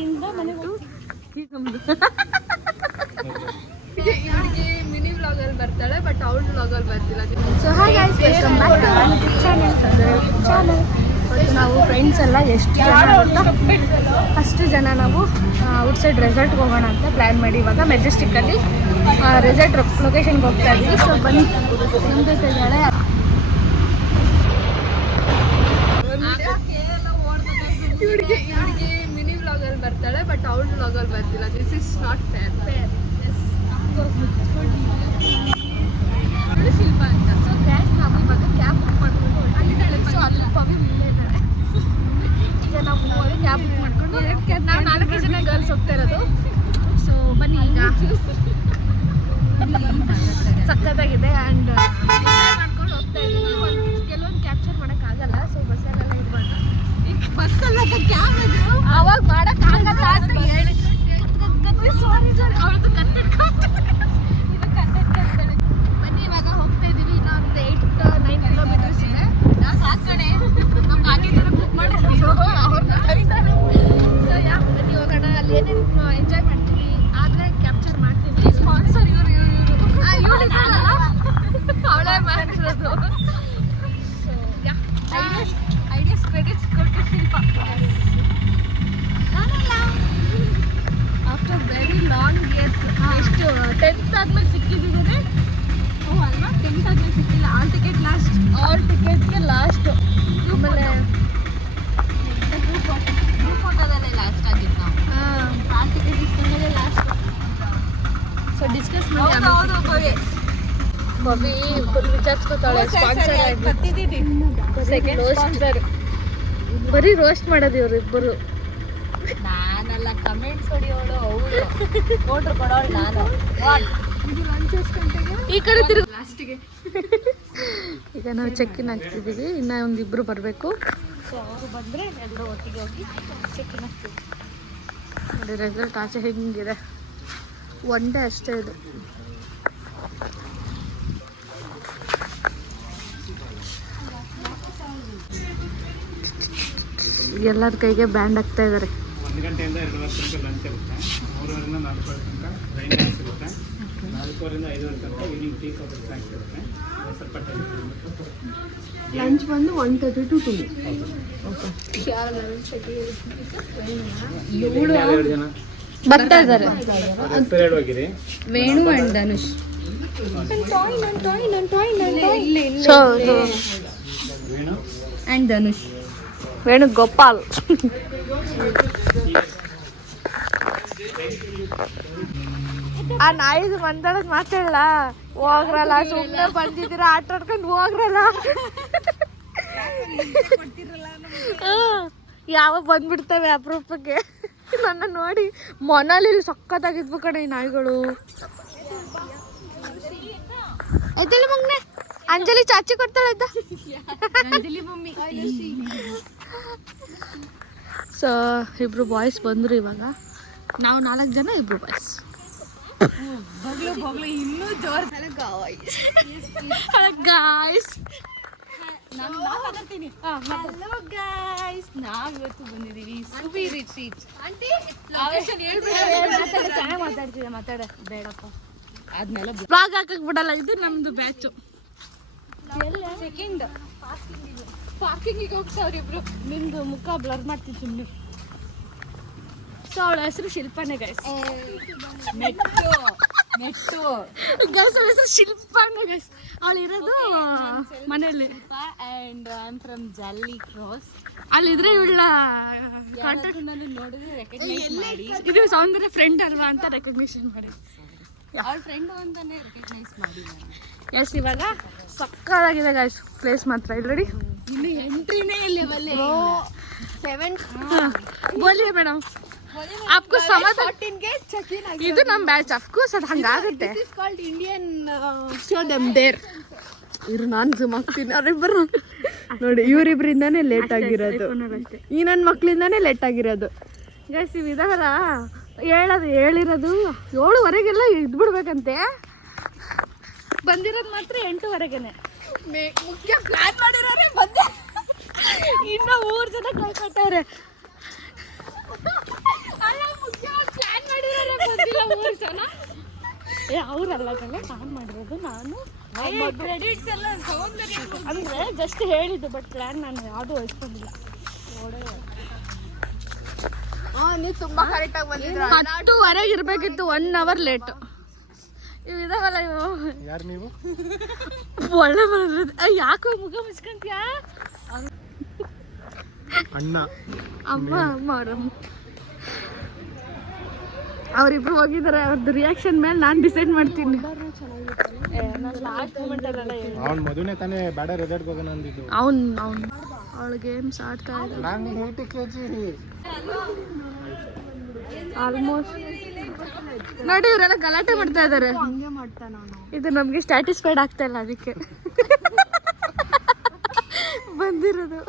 ಅಲ್ಲಿಂದ ಮನೆಗೆ ಇವಳಿಗೆ ಮಿನಿ ವ್ಲಾಗಲ್ಲಿ ಬರ್ತಾಳೆ ಬಟ್ ಅವಳು ವ್ಲಾಗಲ್ಲಿ ಬರ್ತಿಲ್ಲ. So hi guys, welcome back to our YouTube channel. ಇವತ್ತು ನಾವು ಫ್ರೆಂಡ್ಸ್ ಎಲ್ಲ ಎಷ್ಟು ಜನ ಗೊತ್ತಾ, ಅಷ್ಟು ಜನ ನಾವು ಔಟ್ಸೈಡ್ ರೆಸಾರ್ಟ್ಗೆ ಹೋಗೋಣ ಅಂತ ಪ್ಲ್ಯಾನ್ ಮಾಡಿ ಇವಾಗ ಮೆಜೆಸ್ಟಿಕ್ಕಲ್ಲಿ ರೆಸಾರ್ಟ್ ಲೊಕೇಶನ್ಗೆ ಹೋಗ್ತಾ ಇದ್ದೀವಿ. ಸೊ ಬನ್ನಿ ನಮ್ಮ ಜೊತೆ ಇದ್ದಾಳೆ. ಇವಳಿಗೆ ಮಿನಿ ವ್ಲಾಗಲ್ಲಿ ಬರ್ತಾಳೆ ಬಟ್ ಅವಳು ವ್ಲಾಗಲ್ಲಿ ಬರ್ತಿಲ್ಲ. This is not fair. Shilpa ಅಂತ. ಸೊ ಗ್ಯಾಸ್ ನಾವು ಇವಾಗ ಕ್ಯಾಬ್ ಬುಕ್ ಮಾಡ್ಕೊಂಡು ಅಲ್ಲಿದ್ದಾಳೆ. ಸೊ ಅಲ್ಲಿ ಪವಿ ಮುಂದೆ ಇದ್ದಾಳೆ. ಈಗ ನಾವು ಮೂವರು ಕ್ಯಾಬ್ ಬುಕ್ ಮಾಡ್ಕೊಂಡು ನಾವು 4 ಜನ ಗರ್ಲ್ಸ್ ಹೋಗ್ತಾ ಇರೋದು. ಸೊ ಬನ್ನಿ ಈಗ ಸಕ್ಕತ್ತಾಗಿದೆ ಆ್ಯಂಡ್ ಎಂಜಾಯ್ ಮಾಡ್ಕೊಂಡು ಹೋಗ್ತಾ ಇದ್ದೀವಿ. ಕೆಲವೊಂದು ಕ್ಯಾಪ್ಚರ್ ಮಾಡೋಕ್ಕಾಗಲ್ಲ. ಸೊ ಬಸ್ಸಲ್ಲೆಲ್ಲ ಇರ್ಬಾರ್ದು. ಈಗ ಬಸ್ಸಲ್ಲ ಕ್ಯಾಬ್ ಅವಾಗ ಮಾಡೋಕ್ಕಾಗಲ್ಲ ಅಂತ ಹೇಳಿ ಸಾರಿ ಅವ್ರದ್ದು ಕಂಟೆಂಟ್ ಬನ್ನಿ ಇವಾಗ ಹೋಗ್ತಾ ಇದ್ದೀವಿ. ಇನ್ನೊಂದು 8-9 ಕಿಲೋಮೀಟರ್ಸ್ ಇದೆ. ಸಾಕಣೆ ನಮ್ಗೆ ಆಗಿದ್ದೀರ ಬುಕ್ ಮಾಡಿದ್ದೀವಿ ಅವ್ರನ್ನ. ಸೊ ಯಾಕೆ ಬನ್ನಿ ಹೋಗೋಣ. ಅಲ್ಲಿ ಏನೇನು ಎಂಜಾಯ್ ಮಾಡ್ತೀವಿ ಆದರೆ ಕ್ಯಾಪ್ಚರ್ ಮಾಡ್ತೀವಿ. ಸ್ಪಾನ್ಸರ್ ಇವರು ಅವಳೇ ಮಾಡಿರೋದು. ಸೊ ಯಾ ಐಡಿಯಾಸ್ ಕ್ರೆಡಿಟ್ಸ್ ಕೊಟ್ಟು ಶಿಲ್ಪ. ಆಫ್ಟರ್ ವೆರಿ ಲಾಂಗ್ ಇಯರ್ಸ್ ಎಷ್ಟು 10th ಆದ್ಮೇಲೆ ಸಿಕ್ಕಿದ್ದೀವಿ. ಅಲ್ವಾ 10th ಆದ್ಮೇಲೆ ಸಿಕ್ಕಿಲ್ಲ. ಆಲ್ ಟಿಕೆಟ್ಗೆ ಲಾಸ್ಟ್. ಆಮೇಲೆ ಗ್ರೂಪ್ ಫೋಟೋದಲ್ಲೇ ಲಾಸ್ಟ್ ಆಗಿದ್ದು ನಾವು. ಆಲ್ ಟಿಕೆಟ್ ಇಸ್ಕೊಂಡೇ ಲಾಸ್ಟ್. ಸೊ ಡಿಸ್ಕಸ್ ಮಾಡಿ ಬವಿ ಫುಲ್ ವಿಚಾರಿಸ್ಕೊತಾಳೆ. ಸ್ಪಾನ್ಸರ್ ಸೆಕೆಂಡ್ ಸ್ಪಾನ್ಸರ್ ಬರೀ ರೋಸ್ಟ್ ಮಾಡೋದು ಇವರು ಇಬ್ಬರು. ನಾನಲ್ಲ ಕಮೆಂಟ್ಸ್ ಹೊಡಿಯೋಳು ಅವಳು, ಓಟ್ರು ಕೊಡೋಳು ನಾನು. ಈ ಕಡೆ ತಿರುಗಿ ಲಾಸ್ಟಿಗೆ. ಈಗ ನಾವು ಚೆಕ್ಕಿನ್ ಆಗ್ತಿದ್ದೀವಿ. ಇನ್ನು ಒಂದಿಬ್ಬರು ಬರಬೇಕು. ಸೊ ಅವರು ಬಂದರೆ ಎಲ್ಲರೂ ಒಟ್ಟಿಗೆ ಹೋಗಿ ಚೆಕ್ಕಿನ್ ಆಗ್ತೀವಿ. ನೋಡಿ ರೆಸಲ್ಟ್ ಆಚೆ ಹೆಂಗಿದೆ. 1 ಡೇ ಅಷ್ಟೇ ಇದು. ಎಲ್ಲರ ಕೈಗೆ ಬ್ಯಾಂಡ್ ಹಾಕ್ತಾ ಇದ್ದಾರೆ. 1 ಗಂಟೆಯಿಂದ 2:30 ತನಕ ಲಂಚ್ ಇರುತ್ತೆ. 3:30ರಿಂದ 4:30 ತನಕ ಟ್ರೈನ್ ಡ್ಯಾನ್ಸ್ ಇರುತ್ತೆ. 4:30ರಿಂದ 5:30 ತನಕ ಈವ್ನಿಂಗ್ ಟೀ ಕಾಫಿ ಸ್ನ್ಯಾಕ್ಸ್ ಇರುತ್ತೆ. ಸ್ವಲ್ಪ ಟೈಮ್ ಲಂಚ್ ಬಂದು 1:30 to 2. ಬರ್ತಾ ಇದ್ದಾರೆ. ಹೋಗಿರಿ ವೇಣು ಅಂಡ್ ಧನುಷ್. ವೇಣು ಅಂಡ್ ಧನುಷ್. ವೇಣುಗೋಪಾಲ್. ಆ ನಾಯಿದು ಮಂದಳಕ್ ಮಾತಾಡಲ್ಲ. ಹೋಗ್ರಲ್ಲ, ಸುಮ್ಮನೆ ಬಂದಿದ್ದೀರಾ ಆಟ ಆಡ್ಕೊಂಡು ಹೋಗ್ರಲ್ಲ. ಯಾವಾಗ ಬಂದ್ಬಿಡ್ತವೆ ಅಪರೂಪಕ್ಕೆ. ನನ್ನ ನೋಡಿ ಮೊನಾಲಿ ಸಕ್ಕತ್ತಾಗಿದ್ವು ಕಣೆ ಈ ನಾಯಿಗಳು. ಆಯ್ತಲ್ಲ ಮಗ್ನೆ, ಅಂಜಲಿ ಚಾಚಿ ಕೊಡ್ತಾಳೆ ಆಯ್ತಾ. ಅಂಜಲಿ ಮಮ್ಮಿ. ಸೊ ಇಬ್ರು ಬಾಯ್ಸ್ ಬಂದರು ಇವಾಗ. ನಾವು 4 ಜನ, ಇಬ್ರು ಬಾಯ್ಸ್. ಇನ್ನೂ ಜೋರ್ ಗಾಯ್ಸ್. ಹಲೋ ಗಾಯ್ಸ್, ನಾವಿವತ್ತು ಬಂದಿದ್ದೀವಿ ಸುವಿ ರಿಟ್ರೀಟ್. ಚೆನ್ನಾಗಿ ಮಾತಾಡ್ತಿದ್ದೆ. ಮಾತಾಡ ಬೇಡಪ್ಪ, ಆದ್ಮೇಲೆ ಬ್ಲಾಗ್ ಹಾಕಕ್ ಬಿಡಲ್ಲ. ಇದು ನಮ್ದು ಬ್ಯಾಚು. ಸೆಕೆಂಡ್ ಪಾರ್ಕಿಂಗಿಗೆ ಹೋಗ್ತಾವ್ರಿ ಇಬ್ರು. ನಿಮ್ದು ಮುಖ ಬ್ಲರ್ ಮಾಡ್ತೀನಿ ಸುಮ್ಮನೆ. ಸೊ ಅವಳ ಹೆಸರು ಶಿಲ್ಪಾನೆ ಗೈಸ್. ಗೈಸ್ ಅವಳ ಹೆಸರು ಶಿಲ್ಪಾನೆ ಗೈಸ್. ಅವಳು ಇರೋದು ಮನೆಯಲ್ಲಿ. ಆ್ಯಂಡ್ ಐ ಆಮ್ ಫ್ರಮ್ ಜಲ್ಲಿ ಕ್ರಾಸ್. ಅಲ್ಲಿದ್ರೆ ಇವಳ ಕಾಂಟ್ಯಾಕ್ಟ್ ನೋಡಿದ್ರೆ ರೆಕಗ್ನೈಸ್ ಮಾಡಿ, ಇದು ಸೌಂದರ್ಯ ಫ್ರೆಂಡ್ ಅಲ್ವಾ ಅಂತ ರೆಕಗ್ನಿಷನ್ ಮಾಡಿ. ಅವಳ ಫ್ರೆಂಡು ಅಂತಾನೆ ರೆಕಗ್ನೈಸ್ ಮಾಡಿ. ಎಸ್ ಇವಾಗ ಸಕ್ಕತ್ತಾಗಿದೆ ಗೈಸ್ ಪ್ಲೇಸ್ ಮಾತ್ರ. ಇಲ್ಲಿ ಇನ್ನು ಎಂಟ್ರಿನೇ ಇಲ್ಲ. ಬೋಲಿಯೇ ಮೇಡಮ್ आपको समझ 14 के ಚೆಕಿನ್ ಆಗಿದೆ. ಇದು ನಮ್ಮ ಬ್ಯಾಚ್ ಆಫ್ ಕೋರ್ಸ್ ಅದು ಹಂಗಾಗುತ್ತೆ. This is called Indian show them there. ಇರು ನಾನು ಜೂಮ್ ಆಗ್ತೀನಿ. ಅವರಿಬ್ಬರು ನೋಡಿ, ಇವರಿಬ್ಬರಿಂದಾನೇ ಲೇಟ್ ಆಗಿರೋದು. ಈ ನನ್ನ ಮಕ್ಕಳಿಂದಾನೇ ಲೇಟ್ ಆಗಿರೋದು ಗೈಸ್. ಇವು ಇದಾವಲ್ಲ ಹೇಳಿರೋದು 7:15ಗೆಲ್ಲ ಇದ್ಬಿಡ್ಬೇಕಂತೆ. ಬಂದಿರೋದು ಮಾತ್ರ 8:15ಗೆನೆ. ಮುಖ್ಯ ಪ್ಲಾನ್ ಮಾಡಿರೋರೆ ಬಂದೆ. ಇನ್ನು 3 ಜನ ಕಾಯ್ಕೊಟ್ಟವ್ರೆ. 3 ಜನ ಅವರಲ್ಲ ಪ್ಲಾನ್ ಮಾಡಿರೋದು ನಾನು ಕ್ರೆಡಿಟ್ಸ್ ಎಲ್ಲ ಸೌಂದರ್ಯ ಅಂದರೆ ಜಸ್ಟ್ ಹೇಳಿದ್ದು ಬಟ್ ಪ್ಲ್ಯಾನ್ ನಾನು ಯಾವುದೂ ವಹಿಸ್ಕೊಂಡಿಲ್ಲ. ನೀವು ತುಂಬಾ ಕರೆಕ್ಟ್ ಆಗಿ ಬಂದಿದ್ರ 10:15 ಇರಬೇಕಿತ್ತು, 1 hour ಲೇಟು. ಇವು ಇದಾವಲ್ಲ ಇವು ಯಾರು ನೀವು ಒಳ್ಳೆ ಬರೋದು. ಯಾಕೋ ಮುಖ ಮುಚ್ಕೊಂತೀಯ? ಅಣ್ಣ ಅಮ್ಮ ಅವರಿಬ್ರು ಹೋಗಿದ್ದಾರೆ. ಅವ್ರದ್ದು ರಿಯಾಕ್ಷನ್ ಮೇಲೆ ನಾನು ಡಿಸೈಡ್ ಮಾಡ್ತೀನಿ. ಅವ್ನು ಮದುವೆ ತಾನೇ ಬೇಡ ರೆಸಾರ್ಟ್ಗೆ ಹೋಗೋಣ ಅಂದಿದ್ದು. ಅವ್ನು ಅವಳು ಗೇಮ್ಸ್ ಆಡ್ತಾ ಇದ್ದಾಳೆ ಆಲ್ಮೋಸ್ಟ್. ನೋಡಿ ಇವರೆಲ್ಲ ಗಲಾಟೆ ಮಾಡ್ತಾ ಇದ್ದಾರೆ. ಇದು ನಮಗೆ ಸ್ಯಾಟಿಸ್ಫೈಡ್ ಆಗ್ತಾ ಇಲ್ಲ, ಅದಕ್ಕೆ ಬಂದಿರೋದು.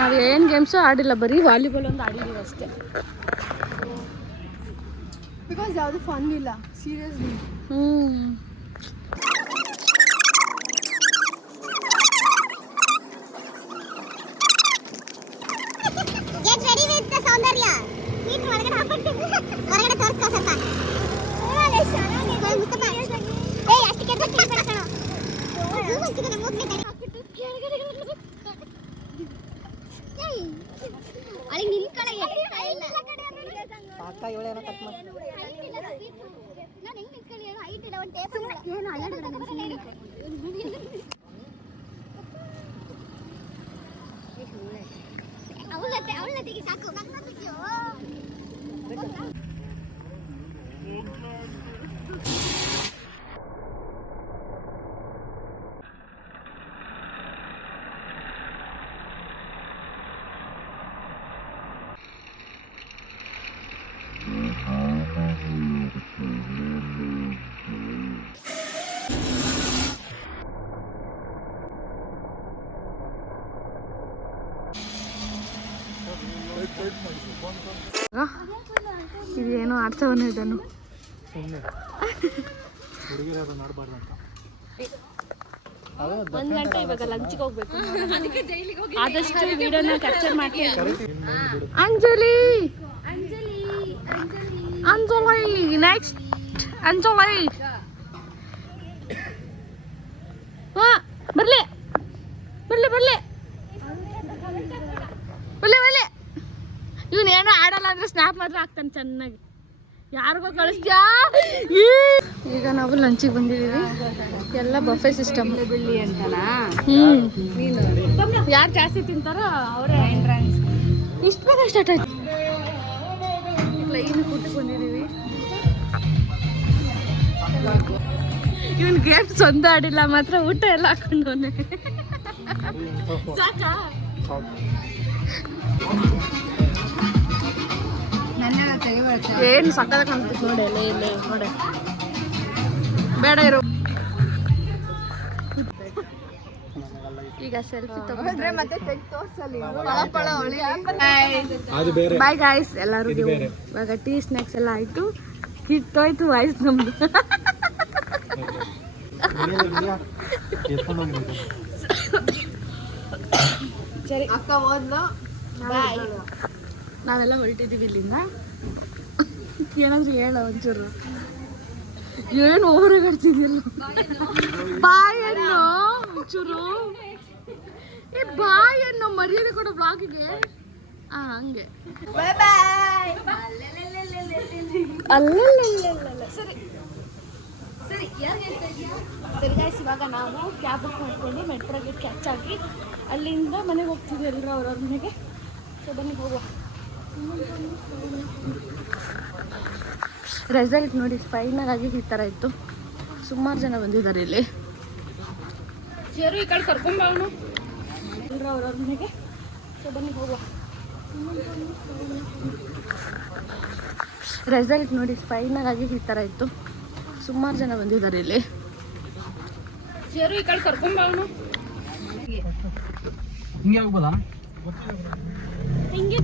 ನಾವು ಏನು ಗೇಮ್ಸು ಆಡಿಲ್ಲ, ಬರೀ ವಾಲಿಬಾಲ್ ಒಂದು ಆಡಿದ್ದೀವಿ ಅಷ್ಟೇ. ಬಿಕಾಸ್ ಯಾವುದು ಫನ್ ಇಲ್ಲ ಸೀರಿಯಸ್ಲಿ. ಗೆಟ್ ರೆಡಿ ವಿತ್ ಸೌಂದರ್ಯ. ನೀನು ಹೊರಗಡೆ ಹಾಕ್ಬಿಡ್ತೀನಿ, ಹೊರಗಡೆ ತೋರಿಸ್ಕೋ ಸ್ವಲ್ಪ. ಅಷ್ಟು ಕೆಟ್ಟ ಬೇಡ ಕಣೋ. ಮೂಗ್ನೆ ತಡೆ ಹಾಕ್ಬಿಟ್ಟು ಕೆಳಗಡೆ ಅಲ್ಲಿ ನಿನ್ ಕಡೆ ಪಾಕ ಇವಳೇನ ಕಟ್ ಮಾಡಿ ನಾನು ಹೆಂಗ್ ನಿಂತ್ಕೊಳ್ಳಿ ಏನೋ ಹೈಟ್ ಇಲ್ಲ ಒಂದು ಟೇಬಲ್ ಏನು ಅಲ್ಲಾಡಿದ್ರೆ ನನ್ನ ಸುಮ್ಮನೆ ಅವಳತ್ತಿಗೆ ಸಾಕು ನನ್ನ ಬಿಟ್ಟಿಯೋ. ಇದೇನೋ ಆಡ್ಸವನೇ ಇದನ್ನು. ಒಂದು ಗಂಟೆ ಇವಾಗ ಲಂಚ್ಗೆ ಹೋಗ್ಬೇಕು. ಆದಷ್ಟು ವಿಡಿಯೋನ ಕ್ಯಾಪ್ಚರ್ ಮಾಡ್ತೀನಿ. ಅಂಜಲಿ ನೆಕ್ಸ್ಟ್ ಅಂಜಲಿ ಬರ್ಲಿ ಬರ್ಲಿ ಬರ್ಲಿ ಬರ್ಲಿ ಬರ್ಲಿ. ಇವನೇನು ಆಡಲ್ಲ ಅಂದ್ರೆ ಸ್ನ್ಯಾಪ್ ಮಾತ್ರ ಹಾಕ್ತಾನೆ ಚೆನ್ನಾಗಿ. ಯಾರಿಗೋ ಕಳಿಸ್ತೀಯಾ? ಈಗ ನಾವು ಲಂಚಿಗೆ ಬಂದಿದ್ದೀವಿ. ಎಲ್ಲ ಬಫೆ ಸಿಸ್ಟಮ್. ಬಿಳಿ ಅಂತನಾ? ಯಾರು ಜಾಸ್ತಿ ತಿಂತಾರೋ ಅವರೇ. ಇಷ್ಟು ಬೇಗ ಸ್ಟಾರ್ಟ್ ಆಯ್ತು. ಲೈನ್ ಕೂತು ಬಂದಿದ್ದೀವಿ. ಇವನ್ ಗೇಮ್ಸ್ ಒಂದು ಆಡಿಲ್ಲ, ಮಾತ್ರ ಊಟ ಎಲ್ಲ ಹಾಕೊಂಡವನೆ. ಸಾಕಾ? ಏನು ಸಕ್ಕದಾಗ ಕಾಣ್ತೈತೆ ನೋಡಿ. ಇಲ್ಲ ನೋಡಿ, ಬೇಡ ಇರು. ಈಗ ಸೆಲ್ಫಿ ತಗೊಂಡ್ರೆ ಮತ್ತೆ ತೆಗ್ ತೋರ್ಸಲಿ. ಬಾಯ್ ಗಾಯ್ಸ್ ಎಲ್ಲರಿಗೂ. ಇವಾಗ ಟೀ ಸ್ನ್ಯಾಕ್ಸ್ ಎಲ್ಲ ಆಯ್ತು. ಕಿತ್ತೋಯ್ತು ವಾಯ್ಸ್ ನಮ್ದು. ಸರಿ ಅಕ್ಕ ಹೋದ್ಲು. ಬಾಯ್. ನಾವೆಲ್ಲ ಹೊರಟಿದ್ದೀವಿ ಇಲ್ಲಿಂದ. ಏನಾದ್ರು ಹೇಳ ಒಂಚೂರು. ಏನು ಓವರಾಗಿ ಆಡ್ತಿದ್ಯಲ್ಲ. ಬಾಯನ್ನು ಒಂಚೂರು. ಬಾಯನ್ನು ಮರ್ಯಾದೆ ಕೊಡೋ ಬ್ಲಾಗಿಗೆ. ಹಂಗೆ ಅಲ್ಲ ಸರಿ ಸರಿ ಸರಿ ಗಾಯ್ಸ್, ಇವಾಗ ನಾವು ಕ್ಯಾಬ್ ಬುಕ್ ಮಾಡ್ಕೊಂಡು ಮೆಟ್ರೋಗೆ ಕ್ಯಾಚ್ ಆಗಿ ಅಲ್ಲಿಂದ ಮನೆಗೆ ಹೋಗ್ತಿದ್ವಿ. ಎಲ್ಲರೂ ಅವ್ರವ್ರ ಮನೆಗೆ. ಸೊ ಬನ್ನಿ ಹೋಗುವ. ರೆಸಲ್ಟ್ ನೋಡಿ ಫೈನಲ್ ಆಗಿ ಈ ಥರ ಇತ್ತು. ಸುಮಾರು ಜನ ಬಂದಿದ್ದಾರೆ ಇಲ್ಲಿ. ಸೇರು ಈ ಕಡೆ ಕರ್ಕೊಂಬ ಅವನು ಎಲ್ಲರೂ ಅವ್ರವ್ರ ಮನೆಗೆ. ಸೊ ಬನ್ನಿ ಹೋಗುವ. ರೆಸಲ್ಟ್ ನೋಡಿ ಫೈನಲ್ ಆಗಿ ಈ ಥರ ಇತ್ತು. ಸುಮಾರು ಜನ ಬಂದಿದ್ದಾರೆ ಇಲ್ಲಿ. ಸೇರು ಈ ಕಡೆ ಕರ್ಕೊಂಬ ಅವನು ಹಿಂಗೆ ಹೋಗ್ಬೋದಾ? ಹಿಂಗೆ